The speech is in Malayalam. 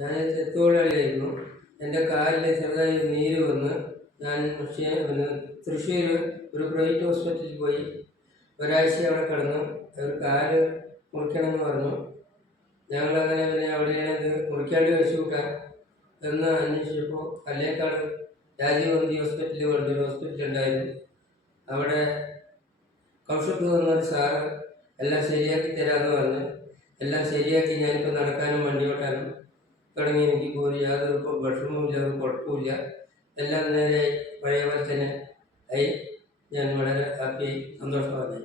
ഞാൻ ചെത്തുകൊള്ളിയായിരുന്നു. എൻ്റെ കാലിൽ ചെറുതായി നീര് വന്ന് ഞാൻ തൃശ്ശൂർ ഒരു പ്രൈവറ്റ് ഹോസ്പിറ്റലിൽ പോയി. ഒരാഴ്ച അവിടെ കിടന്നു. അവർ കാല് മുറിക്കണമെന്ന് പറഞ്ഞു. ഞങ്ങളങ്ങനെ അവിടെയാണ് ഇത് മുറിക്കാണ്ട് വെച്ച് കൂട്ടാൻ എന്ന് അന്വേഷിച്ചപ്പോൾ കല്ലേക്കാട് രാജീവ് ഗാന്ധി ഹോസ്പിറ്റലിൽ കൊണ്ടൊരു ഹോസ്പിറ്റൽ ഉണ്ടായിരുന്നു. അവിടെ കൗഷത്ത് വന്നൊരു സാറ് എല്ലാം ശരിയാക്കി തരാമെന്ന് പറഞ്ഞ് എല്ലാം ശരിയാക്കി. ഞാനിപ്പോൾ നടക്കാനും വണ്ടി ഓട്ടാനും തുടങ്ങി. എനിക്കിപ്പോൾ യാതൊരു വിഷമവുമില്ല, ഒരു കുഴപ്പമില്ല. എല്ലാം നേരെ പഴയ പോലെ തന്നെ ആയി. ഞാൻ വളരെ ഹാപ്പിയായി, സന്തോഷവാനായി.